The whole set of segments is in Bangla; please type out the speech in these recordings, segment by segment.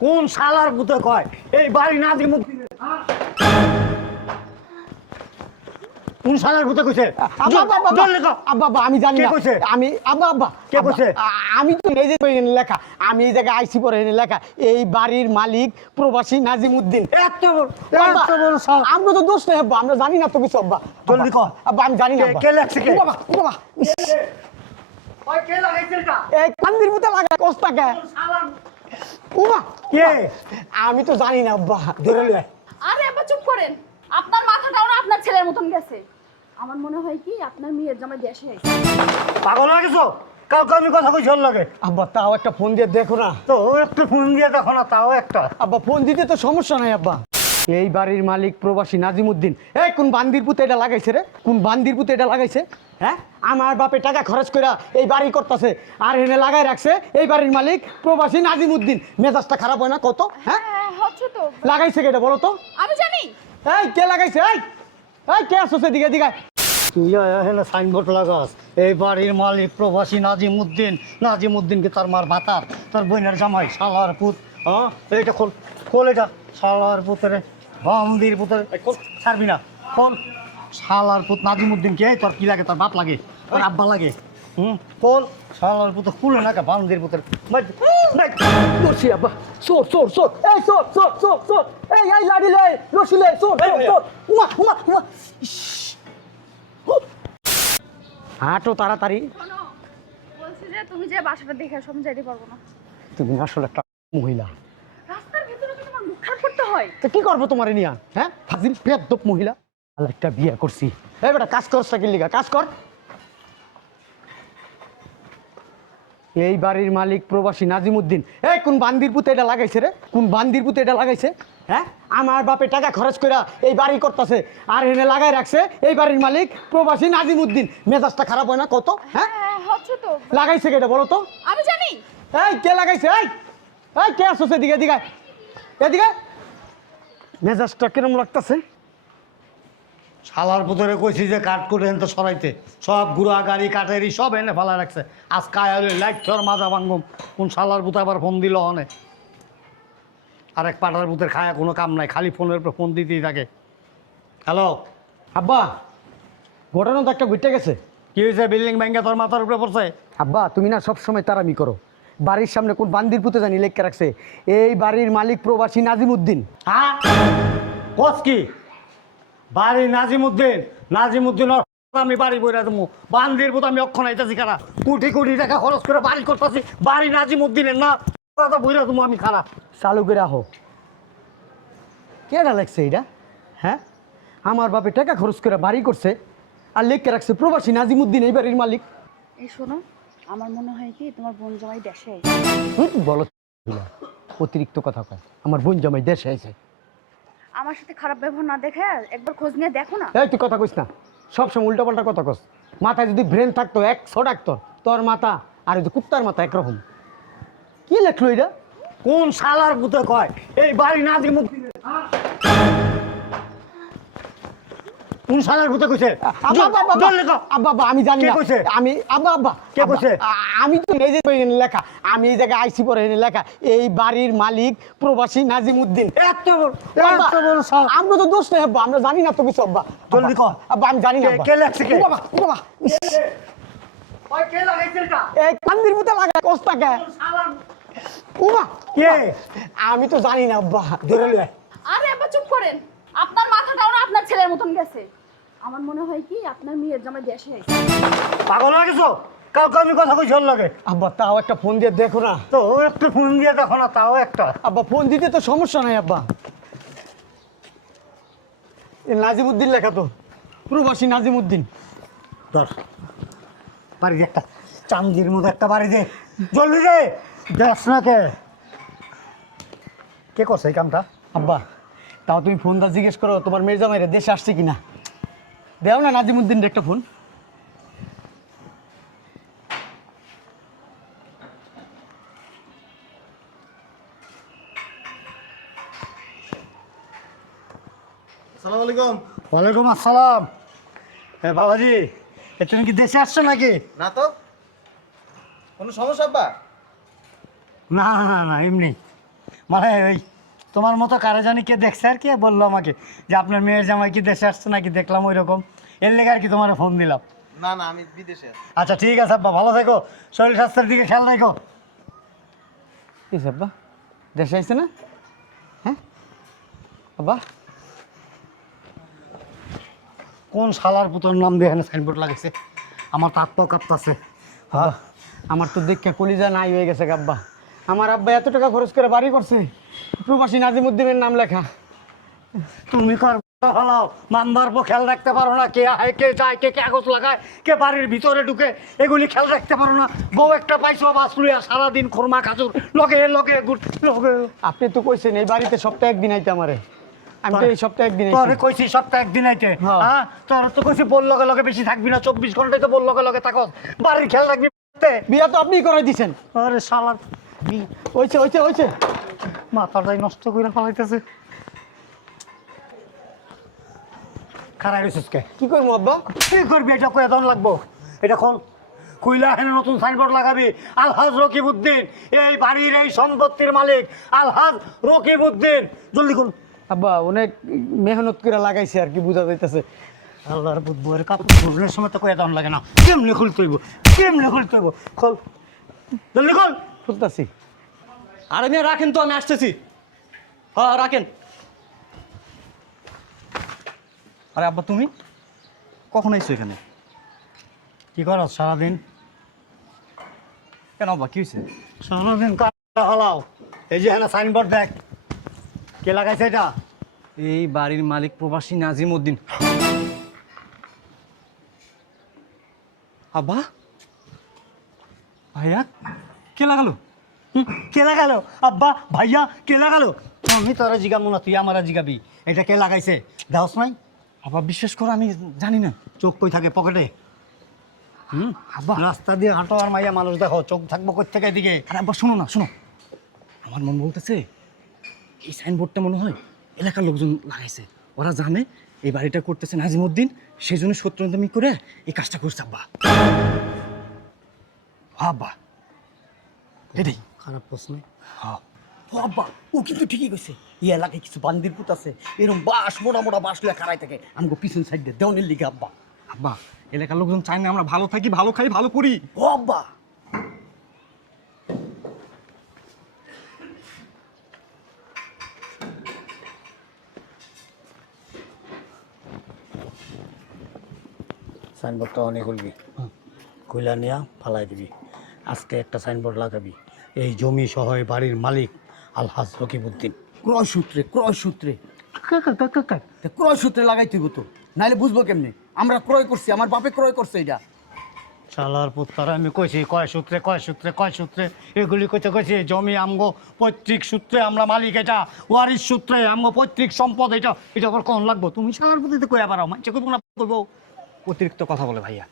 কোন শালার বুতে কয়? এই বাড়ি না দিয়ে মুক্তি। কোন শালার কইছে? আব্বা আমি জানি না। কইছে? আমি আব্বা আব্বা কে কইছে? আমি তো লেখা। আমি এই জায়গায় পরে এখানে লেখা। এই বাড়ির মালিক প্রবাসী নাজিম উদ্দিন। এত বড় এত বড় আমরা তো দোষ নেই আব্বা আমরা জানি না তো কিছু আব্বা। জলদি কর। আব্বা আমি জানি না কে- লেখছে কে? বাবা বাবা ওই কে লাগাইছে এটা? এই কান্দির মতো লাগা কস্তা কে? শালার ও কে? আমি তো জানি না আব্বা ধরে লয়। আরে আব্বা চুপ করেন। আপনার মাথাটাও না আপনার ছেলের মতন গেছে। আমার মনে হয় কি আপনার মেয়ের জামাই দেশে পাগল হয়ে গেছো? কাউকে আমি কথা কই ওর লাগে? আব্বা তাও একটা ফোন দিয়ে দেখো না। তো ও একটু ফোন দিয়ে দেখো না তাও একটা। আব্বা ফোন দিতে তো সমস্যা নাই আব্বা। এই বাড়ির মালিক প্রবাসী নাজিমুদ্দিন। এই কোন বান্দির পুতে এটা লাগাইছে রে? কোন বান্দির পুতে এটা লাগাইছে? হ্যাঁ? আমার বাপে টাকা খরচ করে এই বাড়ি করতেছে। আর এনে লাগাই রাখছে এই বাড়ির মালিক প্রবাসী নাজিমুদ্দিন মেজাজটা খারাপ হয় না কত? হ্যাঁ? হ্যাঁ হচ্ছে তো। লাগাইছে কেটা বলো তো? আমি জানি। এই কে লাগাইছে? এই এই কে আসছে সেদিকে দিকে তুই এখানে সাইনবোর্ড লাগাস। এই বাড়ির মালিক প্রবাসী নাজিম উদ্দিন। নাজিম উদ্দিনকে তার মার ভাতার তার বোনের জামাই শালার পুত। হ্যাঁ? এইটা খোল খোল এটা। শালার পুতরে বান্দির পুতরে। ছাড়বি না। খোল। শালার পুত নাজিম উদ্দিনকে তোর কি লাগে? তোর বাপ লাগে? তোর আব্বা লাগে? হুম? শালার পুত খুলে না কা বান্দির পুতরে। আব্বা সোর সোর সোর এই সোর সোর সোর সোর এই এই লাড়ি লে রশি লে সোর সোর উমা উমা উমা। হাঁটো তাড়াতাড়ি। বলছি যে তুমি যে বাসাটা দেখে যাইতে পারব না। তুমি আসলে একটা মহিলা। রাস্তার ভিতরে কি তোমার মুখ খারাপ করতে হয়? তো কি করব তোমার নিয়া? হ্যাঁ? ফাজিল বেদপ মহিলা। আর একটা বিয়ে করছি। এই বেটা কাজ কর সাইকেল লিগা? কাজ কর। এই বাড়ির মালিক প্রবাসী নাজিমুদ্দিন। এই কোন বান্দির পুতে এটা লাগাইছে রে? কোন বান্দির পুতে এটা লাগাইছে? হ্যাঁ? আমার বাপে টাকা খরচ করে এই বাড়ি করতেছে আর এনে লাগাই রাখছে এই বাড়ির মালিক প্রবাসী নাজিমুদ্দিন। মেজাজটা খারাপ হয় না? কত হ্যাঁ? হ্যাঁ হচ্ছে তো। লাগাইছে কেটা বলো তো? আমি জানি। এই কে লাগাইছে? এই এই কে আসছে এদিকে এদিকে এদিকে মেজাজটা কিরম লাগতেছে? শালার পুতরে কইছি যে কাঠ করে এনে তো সরাইতে। সব গুড়া গাড়ি কাঠেরি সব এনে ফেলা রাখছে। আজ কায়ালে লাইট চর মাজা ভাঙ্গম। কোন শালার পুতে আবার ফোন দিল অনে? আরেক পাটার পুতের খায়া কোনো কাম নাই খালি ফোনের উপর ফোন দিতেই থাকে। হ্যালো? আব্বা ঘটনা তো একটা ঘুরতে গেছে। কি হয়েছে বিল্ডিং ব্যাংকে তোর মাথার উপরে পড়ছে? আব্বা তুমি না সব সময় তারামি করো। বাড়ির সামনে কোন বান্দির পুতে জানি লেখকে রাখছে। এই বাড়ির মালিক প্রবাসী নাজিমুদ্দিন। হ্যাঁ কস কি? বাড়ি নাজিমুদ্দিন। নাজিমুদ্দিন আমি বাড়ি বইরা দেবো বান্দির পুত আমি অক্ষণ আইতাছি খারা কোটি কোটি টাকা খরচ করে বাড়ি করতেছি। বাড়ি নাজিমুদ্দিনের না বইরা দেবো আমি খারাপ চালু করে আহো। কেডা লাগছে এটা হ্যাঁ? আমার বাপে টাকা খরচ করে বাড়ি করছে আর লেখকে রাখছে প্রবাসী নাজিমুদ্দিন এই বাড়ির মালিক। এই শোনো আমার মনে হয় কি তোমার বোন জামাই দেশে বলো। অতিরিক্ত কথা কয়। আমার বোন জামাই দেশে আছে আমার সাথে খারাপ ব্যবহার না দেখে একবার খোঁজ নিয়ে দেখো না। এই তুই কথা কইস না। সবসময় উল্টো পাল্টা কথা কস। মাথায় যদি ব্রেন থাকতো একশো ডাক্তার তোর মাথা আর যদি যে কুত্তার মাথা একরকম। কি লেখলো এটা? কোন শালার ভূতে কয়? এই বাড়ি না দিয়ে নাজিমুদ্দিনের কোন শালার পুতে কইছে আব্বা, আমি জানি কে না কইছে? আমি আব্বা আব্বা কে কইছে? আমি তো নিজে তো এখানে লেখা আমি এই জায়গায় আইসি পরে এখানে লেখা এই বাড়ির মালিক প্রবাসী এত এত বড় আমরা তো দোষ নেই আব্বা আমরা জানি না তো কিছু আব্বা জলদি কর। আব্বা আমি জানি না কে- লেখছে কে? বাবা বাবা ওই কে লাগাইছে এটা এই কান্দির কে উমা কে আমি তো জানি না আব্বা ধরে লয় আরে আব্বা চুপ করেন আপনার মাথাটাও না আপনার ছেলের মতন গেছে আমার মনে হয় কি আপনার মেয়ের জামাই দেশে পাগল হয়ে গেছো? কাউকে আমি কথা কইছি ওর লাগে? আব্বা তাও একটা ফোন দিয়ে দেখো না। তো ও একটু ফোন দিয়ে দেখো না তাও একটা। আব্বা ফোন দিতে তো সমস্যা নাই আব্বা। এ নাজিমুদ্দিন লেখা তো প্রবাসী নাজিমুদ্দিন। ধর বাড়ি দে একটা চান্দির মতো একটা বাড়ি দে। জলদি দে দেখ না কে। কে করছে এই কামটা? আব্বা তাও তুমি ফোনটা জিজ্ঞেস করো তোমার মেয়ের জামাইরা দেশে আসছে কিনা? দেও না নাজিমুদ্দিন একটা ফোন। সালাম আলাইকুম। ওয়ালাইকুম আসসালাম। এ বাবাজি এ তুমি কি দেশে আসছো নাকি? না তো। কোনো সমস্যা আব্বা? না না না এমনি। মানে ওই তোমার মতো কারে জানি কে দেখছে আর কি বলল আমাকে যে আপনার মেয়ের জামাই কি দেশে আসছে নাকি দেখলাম ওই রকম এর লেগে আর কি তোমার ফোন দিলাম। না না আমি বিদেশে আচ্ছা ঠিক আছে আব্বা ভালো থেকো। শরীর স্বাস্থ্যের দিকে খেয়াল রাখো। কি আব্বা? দেশে আইছে না? হ্যাঁ? আব্বা? কোন শালার পুতোর নাম দিয়ে এখানে সাইনবোর্ড লাগাইছে? আমার তো আত্মা কাঁপতাছে হ্যাঁ আমার তো দেখে কলিজা নাই হয়ে গেছে আব্বা। আমার আব্বা এত টাকা খরচ করে বাড়ি করছে। প্রবাসী নাজিমুদ্দিনের নাম লেখা। তুমি কর হলাও মামবার খেয়াল রাখতে পারো না কে আয় কে যায় কে কাগজ লাগায় কে বাড়ির ভিতরে ঢুকে এগুলি খেয়াল রাখতে পারো না। বউ একটা পাইছো বাসুরিয়া সারাদিন খোরমা খাজুর। লগে লগে লগে। আপনি তো কইছেন এই বাড়িতে সপ্তাহে একদিন আইতে আমারে। আমি তো এই সপ্তাহে একদিন তোরে কইছি সপ্তাহ একদিন আইতে। হ্যাঁ। তোর তো কইছি বল লগে লগে বেশি থাকবি না চব্বিশ ঘন্টায় তো বল লগে লগে থাকস। বাড়ির খেয়াল রাখবি বিয়া তো আপনিই করাই দিছেন। আরে শালার ওইছে ওইছে ওইছে। মাথাটাই নষ্ট করে ফেলাইতেছে। খারাপ কে? কি করব আব্বা? কি করবি এটা কয়ে দাম লাগবো? এটা কোন কুইলা এখানে নতুন সাইনবোর্ড লাগাবি। আলহাজ রকিবউদ্দিন এই বাড়ির এই সম্পত্তির মালিক। আলহাজ রকিবউদ্দিন। জলদি কোন আব্বা অনেক মেহনত করে লাগাইছে আর কি বোঝা যাইতেছে। আল্লাহর বুধ বইয়ের কাপড় খুলনের সময় তো কয়ে দাম লাগে না। কেমনে খুলতে হইব? কেমনে খুলতে হইব? খোল। জলদি খোল। খুলতাছি। আরে মেয়ে রাখেন তো আমি আসতেছি। হ্যাঁ রাখেন। আরে আব্বা তুমি? কখন আইছো এখানে? কি করো সারাদিন? কেন আব্বা কি হয়েছে সারাদিন হলাও। এই যে হ্যাঁ সাইনবোর্ড দেখ। কে লাগাইছে এটা? এই বাড়ির মালিক প্রবাসী নাজিম উদ্দিন আব্বা? ভাইয়া? কে লাগালো? কে লাগালো? আব্বা ভাইয়া কে লাগালো? আমি তোরা জিগাবো না তুই আমার জিগাবি। এটা কে লাগাইছে? দেওস নাই? আব্বা বিশ্বাস করো আমি জানি না। চোখ কই থাকে পকেটে? হুম? আব্বা। রাস্তা দিয়ে হাঁটো আর মাইয়া মানুষ দেখো চোখ থাকব কোথ থেকে এদিকে? আরে আব্বা শোনো না শোনো। আমার মন বলতেছে এই সাইনবোর্ডটা মনে হয় এলাকার লোকজন লাগাইছে। ওরা জানে এই বাড়িটা করতেছে নাজিমুদ্দিন সেই জন্য সত্যি করে এই কাজটা করছে আব্বা। আব্বা এটাই খারাপ প্রশ্ন। হ্যাঁ ও ও কিন্তু ঠিকই কইছে। এই এলাকায় কিছু বান্দির পুত আছে এরকম বাস মোটা মোটা বাস লয়ে খাড়াই থাকে। আমাকে পিছন সাইড দিয়ে দেওয়ানের লিগে আব্বা। আব্বা এলাকার লোকজন চায় না আমরা ভালো থাকি ভালো খাই ভালো করি। ও আব্বা। সাইনবোর্ডটা অনেক খুলবি। খুইলা নিয়া ফালাই দিবি। আজকে একটা সাইনবোর্ড লাগাবি। এই জমি সহ বাড়ির মালিক আলহাজ রকিবউদ্দিন। ক্রয় সূত্রে ক্রয় সূত্রে। ক্রয় সূত্রে লাগাই তুই তো। নাইলে বুঝব কেমনে? আমরা ক্রয় করছি আমার বাপে ক্রয় করছে এটা শালার পুত্তর আমি কইছি কয় সূত্রে কয় সূত্রে কয় সূত্রে। এগুলি কইতে কইছি জমি আমগো পৈতৃক সূত্রে আমরা মালিক এটা ওয়ারিশ সূত্রে আমগো পৈতৃক সম্পদ এটা। এটা আবার কখন লাগবো? তুমি শালার পুতিতে কই আবার মানছে কইব না কইব। অতিরিক্ত কথা বলে ভাইয়া।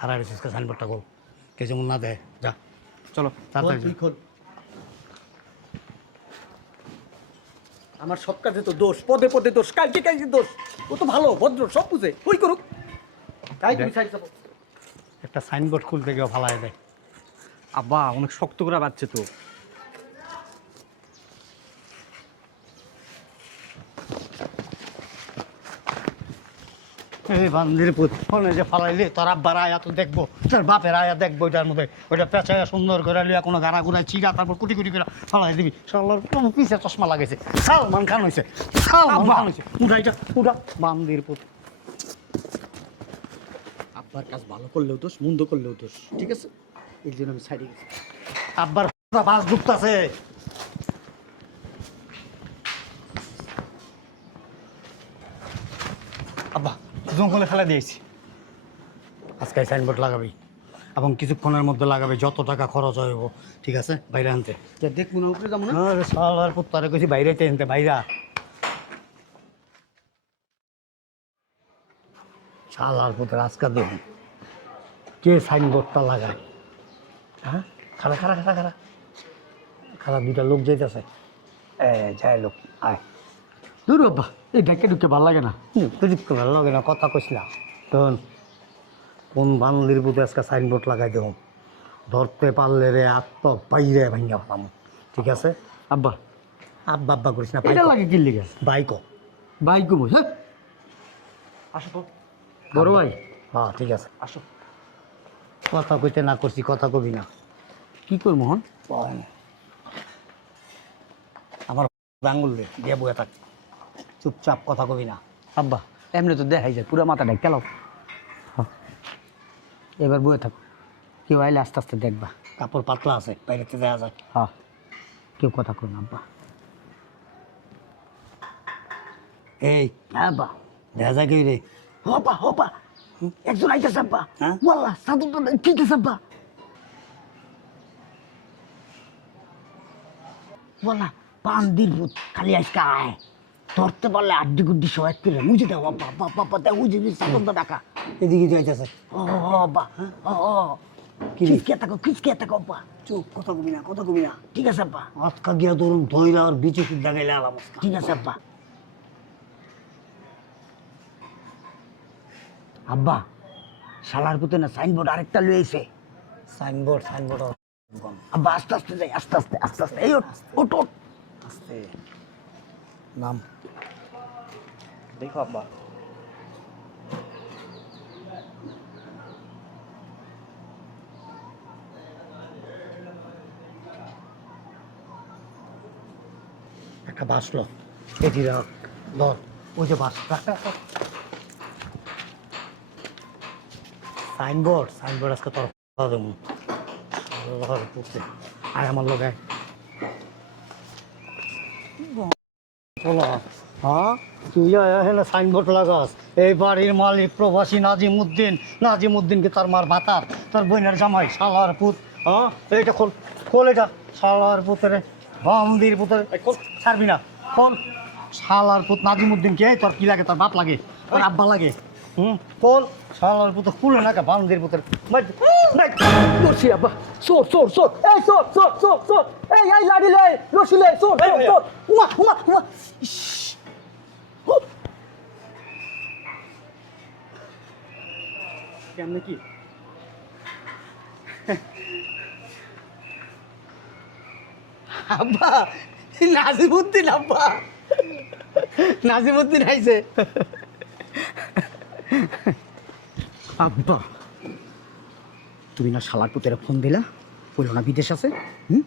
খারাপ হয়েছিস সাইনবোর্ডটা গোল কে যেমন না দেয় যা। চলো তাড়াতাড়ি খোল আমার সব কাজে তো দোষ পদে পদে দোষ কালকে কালকে দোষ। ও তো ভালো ভদ্র সব বুঝে। ওই করুক। তাই তুমি সাইড যাব। একটা সাইনবোর্ড খুলতে গিয়ে ফালাই দেয়। আব্বা অনেক শক্ত করে বাচ্চে তো। এই বান্দির পুত ফোনে যে ফালাইলি তোর আব্বার আয়া তো দেখব তোর বাপের আয়া দেখব ওইটার মধ্যে। ওইটা পেঁচায় সুন্দর করে লিয়া কোনো গানা তারপর কুটি কুটি করে ফালাই দিবি। সাল্লার কোন পিছে চশমা লাগাইছে সালমান খান হয়েছে সালমান খান হয়েছে উঠাইটা উঠা। বান্দির পুত। আব্বার কাজ ভালো করলেও দোষ মন্দ করলেও দোষ ঠিক আছে? এই জন্য আমি সাইডে গেছি। আব্বার বাস ডুবতাছে। আব্বা জঙ্গলে ফেলা দিয়েছি। আজকে সাইনবোর্ড লাগাবি। এবং কিছুক্ষণের মধ্যে লাগাবে যত টাকা খরচ হইব ঠিক আছে? বাইরে আনতে। যা দেখব না উপরে যাব না? সালার পুত্তারে কইছি বাইরে আনতে বাইরা শালার পুত্র আজকা দেবি কে সাইনবোর্ডটা লাগায়? হ্যাঁ? খারা খারা খারা খারা খারা দুইটা লোক যাইতেছে। এ যায় লোক আয়। দূর আব্বা এই ডাকে ঢুকে ভালো লাগে না। তুই তো ভালো লাগে না কথা কইসলা তখন কোন বান্দির বুধে আজকে সাইনবোর্ড লাগাই দেব। ধরতে পারলে রে আত্ম বাইরে ভাঙ্গা পাম ঠিক আছে? আব্বা। আব্বা আব্বা করিস না এটা লাগে কি। লিগে বাইক ভাই কমো হ্যাঁ? আসো তো। বড় ভাই। হ্যাঁ ঠিক আছে। আসো। কথা কইতে না করছি কথা কবি না। কি কর মোহন? আমার আঙ্গুল রে দিয়ে বয়ে থাক। চুপচাপ কথা কবি না। আব্বা এমনি তো দেখাই যায় পুরো মাথাটা কেলাও হ্যাঁ। এবার বয়ে থাকো। কেউ আইলে আস্তে আস্তে দেখবা। কাপড় পাতলা আছে বাইরেতে দেওয়া যায় হ্যাঁ। কেউ কথা করো না আব্বা। এই আব্বা। দেখা যায় কি রে? হপা হপা। একজন আইতেছে আব্বা? ওয়াল্লাহ সাধু তো কিতেছে আব্বা। ওয়াল্লাহ পান দিন খালি আজকে আয় ধরতে পারলে আড্ডি গুড্ডি সবাই করে মুজে দাও বাবা বাবা বাবা দেও উজে দিস সাধু তো ডাকা। এদিকে যাইতেছে ও আব্বা ও কিসকে থাকো কিসকে থাকো আব্বা চুপ কথা কবি না কথা কবি না। ঠিক আছে আব্বা আজকা গিয়া ধরুন ধইরা আর বিচে গেলে আলাম। ঠিক আছে আব্বা আব্বা শালার পুতে না সাইনবোর্ড আরেকটা লইছে সাইনবোর্ড সাইনবোর্ড আব্বা আস্তে আস্তে যাই আস্তে আস্তে আস্তে আস্তে। এই ওঠ ওঠ ওঠ। আস্তে নাম। দেখো আব্বা। একটা বাসলো এটি রাখ। ধর ওই যে বাস। সাইনবোর্ড সাইনবোর্ড আজকে তোর দেবো। আর আমার লোক চলো হ্যাঁ? তুই এখানে সাইনবোর্ড লাগাস। এই বাড়ির মালিক প্রবাসী নাজিম উদ্দিন নাজিম উদ্দিনকে তার মার ভাতার তার বোনের জামাই সালার পুত হ্যাঁ এইটা খোল খোল এটা। সালার পুতরে বামদির পুতরে ছাড়বি না। খোল। সালার পুত নাজিম উদ্দিনকে তোর কি লাগে? তার বাপ লাগে? তোর আব্বা লাগে? হুম? খোল শালার পুত খুলে না কে বামদির পুতের রশি আব্বা সোর সোর সোর। এই সোর সোর সোর সোর। এই এই লাড়ি লে রশি লে সোর সোর সোর। উমা উমা উমা। কেমনে কি? আব্বা নাজিমুদ্দিন আব্বা। নাজিমুদ্দিন আইছে। আব্বা। তুমি না শালার পুতের ফোন দিলা? বলল না বিদেশ আছে? হুম?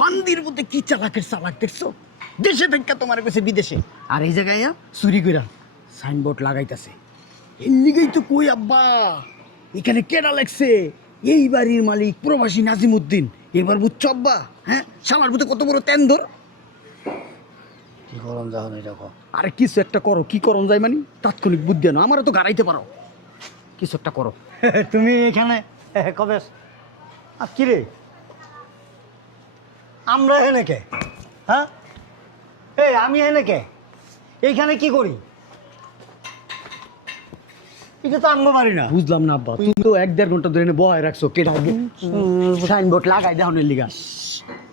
পান্দির মধ্যে কি চালাকের চালাক দেখছ? দেশে থেকে তোমার কাছে বিদেশে। আর এই জায়গায় চুরি কইরা সাইনবোর্ড লাগাইতেছে। এর লিগেই তো কই আব্বা? এখানে কেডা লাগছে এই বাড়ির মালিক প্রবাসী নাজিমুদ্দিন। এবার বুঝছ আব্বা? হ্যাঁ? শালার পুতে কত বড় তেন ধর কি করুন যখন এটা কর আরে কিছু একটা করো কি করণ যায় মানে তাৎক্ষণিক বুদ্ধি না আমারও তো গাড়াইতে পারো। কিছু একটা করো। তুমি এখানে কবে আর কি রে আমরা এখানে কে? হ্যাঁ? এই আমি এখানে কে? এইখানে কি করি? এটা তো আঙ্গ না। বুঝলাম না আব্বা। তুমি তো এক দেড় ঘণ্টা ধরে বহায় রাখছো কেটা সাইনবোর্ড লাগাই দেওয়া লিগা।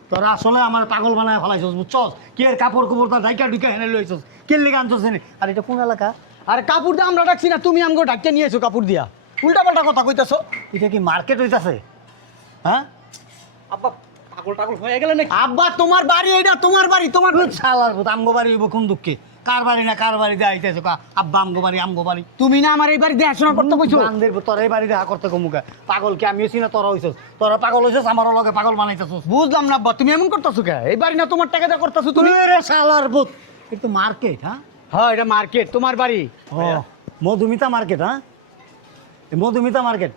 তোরা আসলে আমার পাগল বানায় ফেলাইছস বুঝছস? কে কাপড় কুপড় তা ঢাইকা ঢুকা হেনে লইছস? কে লিগে আনছস? আর এটা কোন এলাকা? আরে কাপড় দিয়ে আমরা ডাকছি না তুমি আমাকে ডাকিয়ে নিয়েছো কাপড় দিয়া। উল্টা পাল্টা কথা কইতাছো। এটা কি মার্কেট হইতাছে? হ্যাঁ? আব্বা পাগল টাগল হয়ে গেলে নাকি? আব্বা তোমার বাড়ি এটা তোমার বাড়ি তোমার। শালার ভূত আমগো বাড়ি হইব কোন দুঃখে? কার বাড়ি না কার বাড়ি দিয়ে আইতেছে কা আব্বা আমগো বাড়ি আমগো বাড়ি। তুমি না আমার এই বাড়ি দেখাশোনা করতে কইছো? বান্দের তোর এই বাড়ি দেখা করতে কমুকা পাগল কি আমি হইছি না তোরা হইছস। তোরা পাগল হইছস আমারও লগে পাগল বানাইতেছস। বুঝলাম না আব্বা তুমি এমন করতেছো কে? এই বাড়ি না তোমার টাকা দিয়ে করতেছো তুমি? রে শালার ভূত। একটু মার্কেট হ্যাঁ? হ্যাঁ এটা মার্কেট তোমার বাড়ি? ও মধুমিতা মার্কেট হ্যাঁ? মধুমিতা মার্কেট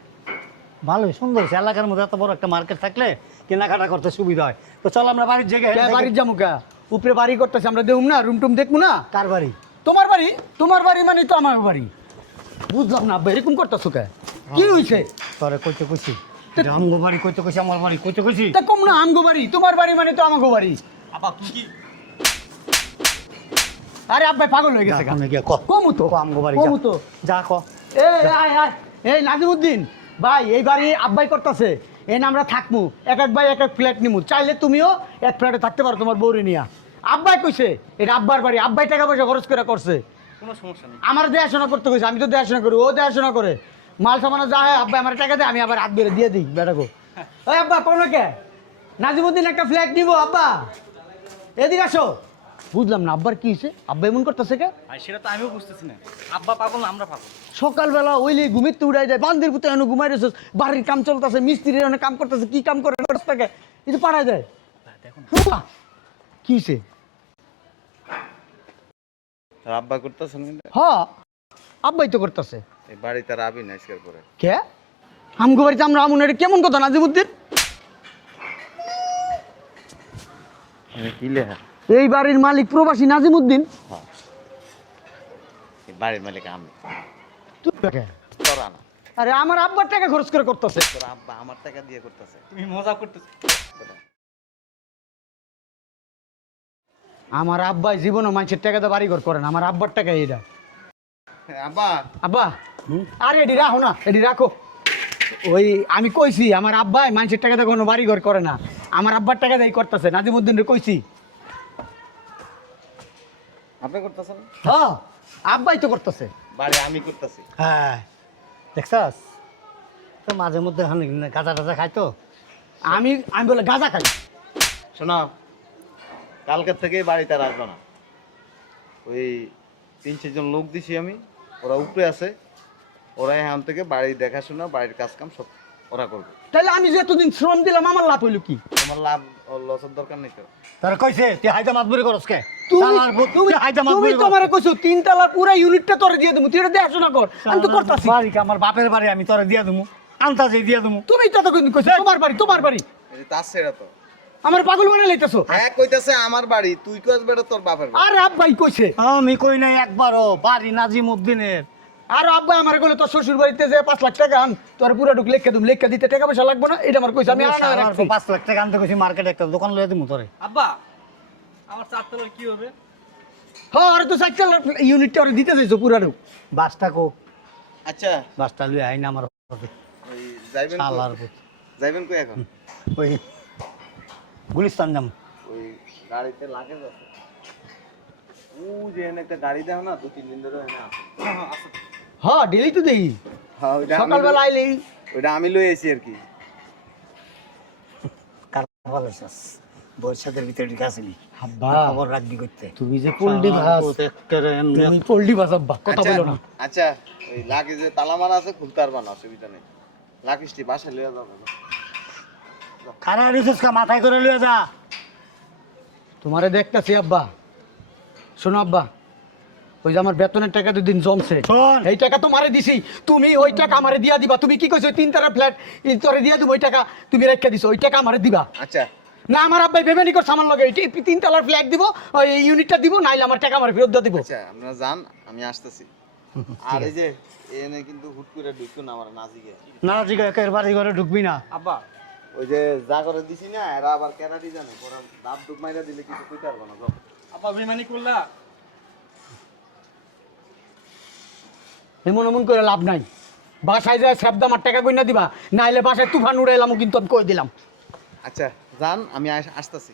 ভালোই সুন্দর হয়েছে। এলাকার মধ্যে এত বড় একটা মার্কেট থাকলে কেনাকাটা করতে সুবিধা হয়। তো চল আমরা বাড়ির জায়গায় বাড়ির যাব কে? উপরে বাড়ি করতেছে আমরা দেখুম না রুম টুম দেখব না? কার বাড়ি? তোমার বাড়ি? তোমার বাড়ি মানে তো আমার বাড়ি। বুঝলাম না আব্বা এরকম করতেছো কে? কি হয়েছে তোরে কইতে কইছি। আমগো বাড়ি কইতে কইছি আমার বাড়ি কইতে কইছি। তা কম না আমগো বাড়ি। তোমার বাড়ি মানে তো আমাগো বাড়ি। তুমি কি আরে আব্বা পাগল হয়ে গেছে সামনে গিয়া ক। কমু তো ক আমগো বাড়ি কমু যা। তো যা ক। এই আয় আয় এই নাজিমুদ্দিন ভাই এই বাড়ি আব্বাই করতেছে। এই আমরা থাকমু। এক এক ভাই এক এক ফ্ল্যাট নিমু। চাইলে তুমিও এক ফ্ল্যাটে থাকতে পারো তোমার বউরে নিয়া। আব্বাই কইছে এটা আব্বার বাড়ি। আব্বাই টাকা পয়সা খরচ করে করছে। কোনো সমস্যা নেই। আমার দেখাশোনা করতে কইছে আমি তো দেখাশোনা করি ও দেখাশোনা করে। মাল সামানো যা হয় আব্বাই আমার টাকা দেয় আমি আবার হাত বেড়ে দিয়ে দিই বেটাকো ওই আব্বা কোনো কে? নাজিমুদ্দিন একটা ফ্ল্যাট নিবো আব্বা। এদিকে আসো। বুঝলাম না আব্বার কি হয়েছে? আব্বা এমন করতেছে কে? সেটা তো আমিও বুঝতেছি না। আব্বা পাগল না আমরা পাগল। সকালবেলা ওইলি ঘুমিতে উড়াই যায় বান্দির পুতে এনে ঘুমাই রেছিস বাড়ির কাম চলতেছে মিস্ত্রির অনেক কাম করতেছে কি কাম করে থাকে এটা পাঠায় দেয় হ্যাঁ। কি হয়েছে? আব্বা করতেছেন হ আব্বাই তো করতেছে। এই বাড়ি তার আবি নাইস্কার করে কে? আমগো বাড়িতে আমরা আমুন এটা কেমন কথা নাজিমুদ্দিন? কি লেখা? এই বাড়ির মালিক প্রবাসী নাজিমুদ্দিন? এই বাড়ির মালিক আমি। তোরা না। আরে আমার আব্বার টাকা খরচ করে করতেছে। তোর আব্বা আমার টাকা দিয়ে করতেছে। তুমি মজা করতেছো। আমার আব্বাই জীবনে মানুষের টাকা দিয়ে বাড়ি ঘর করেন আমার আব্বার টাকা এটা আব্বা। আব্বা আরে এডি রাখো না এডি রাখো। ওই আমি কইছি আমার আব্বাই মানুষের টাকা দিয়ে কোনো বাড়ি ঘর করে না। আমার আব্বার টাকা দিয়ে করতেছে নাজিমুদ্দিন রে কইছি। আপনি করতেছেন? হ্যাঁ আব্বাই তো করতেছে। বাড়ি আমি করতেছি। হ্যাঁ দেখছাস? তো মাঝে মধ্যে গাঁজা টাজা খাই তো। আমি আমি বলে গাঁজা খাই। শোনো কালকের থেকে বাড়ি তার আসবে না। ওই তিন চারজন লোক দিছি আমি ওরা উপরে আছে। ওরা এখান থেকে বাড়ি দেখাশোনা বাড়ির কাজ কাম সব ওরা করবে। তাহলে আমি যে এতদিন শ্রম দিলাম আমার লাভ হইল কি? তোমার লাভ লসের দরকার নেই তো। তারা কইছে তুই হাইদা মাতবুরি করস কে? তুমি শালার পুত, তুমি তুই হাইদা তুমি মাতবুরি তো আমারে কইছো তিন তলার পুরো ইউনিটটা তোরে দিয়ে দেবো তুই এটা দেখাশোনা কর আমি তো করতাছি। বাড়ি আমার বাপের বাড়ি আমি তোরে দিয়া দেবো আন্তাজে দিয়া দেবো তুমি তো তো কিন্তু কইছো তোমার বাড়ি তোমার বাড়ি। এই তার সেরা তো আমার পাগল বানাই লাইতেছো হ্যাঁ কইতাছে আমার বাড়ি তুই কস বেটা তোর বাপের বাড়ি। আর আব্বাই কইছে। আমি কই নাই একবারও বাড়ি নাজিম উদ্দিনের আর আব্বা আমার কইলে তোর শ্বশুর বাড়িতে যে পাঁচ লাখ টাকা আন তোর পুরো ঢুক লেখকে তুমি লেখকে দিতে টাকা পয়সা লাগবে না এটা আমার কইছে আমি আনা রাখছি। পাঁচ লাখ টাকা আনতে কইছি মার্কেটে একটা দোকান লয়ে দিমু তোরে। আব্বা আমার চারতলার কি হবে? হ্যাঁ আর তো সাইকেল ইউনিটটা ওরে দিতে চাইছো পুরো ঢুক বাসটা কো। আচ্ছা। বাসটা লুই আইন আমার ওই যাইবেন? শালার পুত। যাইবেন কই এখন? ওই গুলিস্তান যাম। ওই গাড়িতে লাগে যাচ্ছে ও যে এনে একটা গাড়ি দাও না দু তিন দিন ধরে এনে আছে। হ্যাঁ ডেলি তো দেই। হ্যাঁ ওইটা আমি সকালবেলা আইলেই ওইটা আমি লই এসি আর কি। কার ভালো চাস বৈশাখের ভিতরে ঢুকে আসিলি আব্বা খবর রাখবি করতে তুমি যে পোল্ট্রি ভাস তুমি পোল্ট্রি ভাস আব্বা কথা আচ্ছা, বলো না। আচ্ছা ওই তালা মারা আছে খুলতে পারবা না অসুবিধা নেই। লাকিসটি বাসা লিয়ে যাবে খারা রিসেস কা? মাথায় করে লয়ে যা। তোমারে দেখতাছি আব্বা। শোনো আব্বা। ওই যে আমার বেতনের টাকা দুদিন জমছে। এই টাকা তো মারে দিছি। তুমি ওই টাকা আমারে দিয়া দিবা। তুমি কি কইছো? তিন তারা ফ্ল্যাট তোরে দিয়া দিব ওই টাকা। তুমি রেখে দিছো ওই টাকা আমারে দিবা। আচ্ছা। না আমার আব্বাই পেমেন্টই করছে আমার লগে। এটি তিন তলার ফ্ল্যাট দিব ওই ইউনিটটা দিব নাইলে আমার টাকা আমার ফেরত দিয়ে দিব। আচ্ছা আপনারা যান আমি আসতেছি। আর এই যে এনে কিন্তু হুট করে ঢুকতো না আমার নাজিকে। না জিগা একের বাড়ি ঘরে ঢুকবি না। আব্বা। ওই যে যা করে দিছি না এরা আবার কেরাটি জানে পরে দাঁত ডুব মাইরা দিলে কিছু কইতে পারব না আব্বা বেমানি করলা। এমন এমন করে লাভ নাই। বাসায় যায় শ্যাবদা আমার টাকা কইনা দিবা নাইলে বাসায় তুফান উড়াইলাম কিন্তু আমি কই দিলাম? আচ্ছা যান আমি আস- আসতেছি।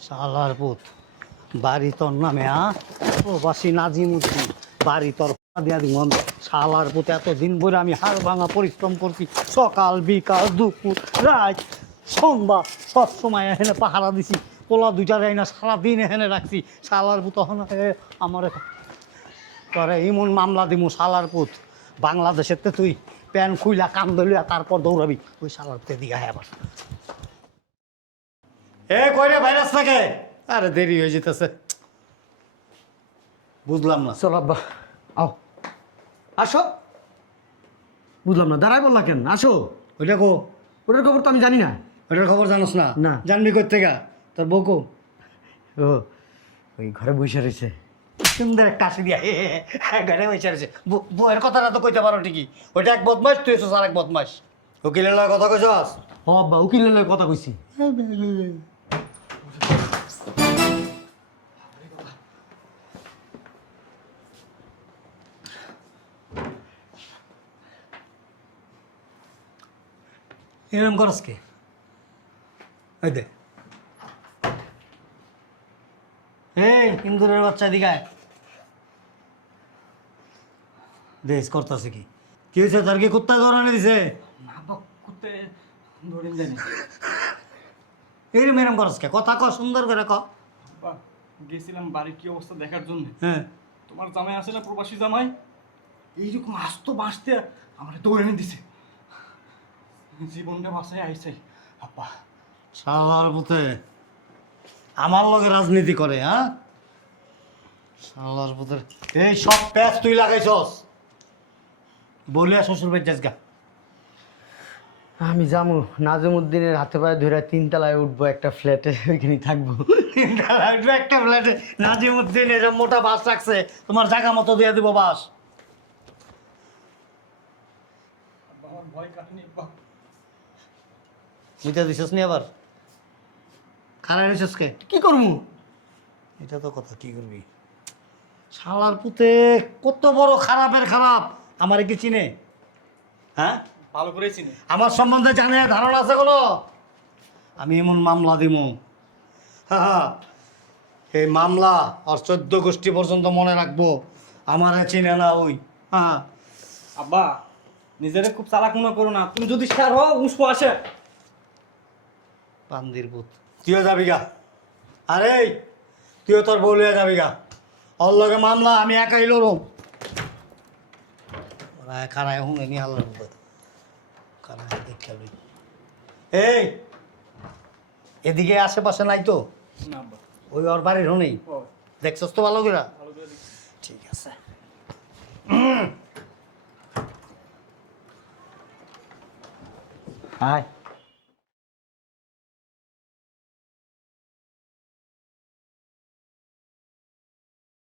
শালার পুত বাড়ি তোর নামে আ? প্রবাসী নাজিম উদ্দিন বাড়ি তোর দিয়া আমি শালার পুত এতদিন ধরে আমি হাড় ভাঙা পরিশ্রম করছি। সকাল বিকাল দুপুর রাত সোমবার সব সময় এখানে পাহারা দিছি। পোলা দুইটা যাই না সারাদিন এখানে রাখছি। শালার পুত তখন আমার তোরে ইমন মামলা দিমু শালার পুত। বাংলাদেশের তো তুই প্যান খুইলা কান ধরিয়া তারপর দৌড়াবি। ওই শালার পুতে দিয়া আবার। এ কইরে ভাইরাস থাকে আরে দেরি হয়ে যেতেছে। বুঝলাম না। চল আব্বা আও। আসো। বুঝলাম না দাঁড়াই বললা কেন? আসো। ওইটা কো। ওটার খবর তো আমি জানি না। ওইটার খবর জানোস না? না। জানবি কই থেকে তোর বউ কো ও ওই ঘরে বসে রয়েছে। সুন্দর একটা হাসি দিয়া হে হে হে, ঘরে বসে রয়েছে। বউয়ের কথাটা তো কইতে পারো ঠিকই। ওইটা এক বদমাস তুই এসেছ আর এক বদমাস উকিলের লয় কথা কইছস? ও আব্বা উকিলের লয় কথা কইছি। এরম করস কে? দে। এই ইন্দুরের বাচ্চা দিঘায় দেশ করতেছে কি? কি হয়েছে? তার কি কুত্তা ধরানি দিছে এইরকম এরম করস কে? কথা ক সুন্দর করে ক। গেছিলাম বাড়ির কি অবস্থা দেখার জন্য? হ্যাঁ। তোমার জামাই আছে না প্রবাসী জামাই? এইরকম আস্ত বাঁচতে আমার দৌড়ে দিছে। জীবনটা বাঁচাই আইছে। আব্বা। শালার পুতে আমার লগে রাজনীতি করে হ্যাঁ? শালার পুতের এই সব প্যাচ তুই লাগাইছস। বলিয়া শ্বশুর বাড়ি যাস গা। আমি যাব নাজিমুদ্দিনের হাতে পায়ে ধরে তিনতলায় উঠবো একটা ফ্ল্যাটে ওইখানে থাকব। একটা ফ্ল্যাটে। নাজিমুদ্দিন এসব মোটা বাস রাখছে তোমার জায়গা মতো দিয়ে দিব বাস। মিটা দিছিস নি আবার? খারাপ নিছিস কে কি করব? এটা তো কথা কি করবি? শালার পুতে কত বড় খারাপের খারাপ। আমার কি চিনে? হ্যাঁ? ভালো করে চিনি। আমার সম্বন্ধে জানে ধারণা আছে কোনো? আমি এমন মামলা দিব এই মামলা আর চোদ্দ গোষ্ঠী পর্যন্ত মনে রাখব। আমারে চিনে না ওই। হ্যাঁ আব্বা নিজেরে খুব চালাক মনে করো না। তুমি যদি স্যার হও উস্কো আসে। পান্দির পুত। তুইও যাবি গা। আরে তুইও তোর বউলিয়া যাবি গা। ওর লগে মামলা আমি একাই লড়ম ওরা খারায় হুঁ এনি হালার মতো খারায় দেখে এই এদিকে আশেপাশে নাই তো? ওই ওর বাড়ির হনেই? দেখছস তো ভালো করে। ঠিক আছে। হায়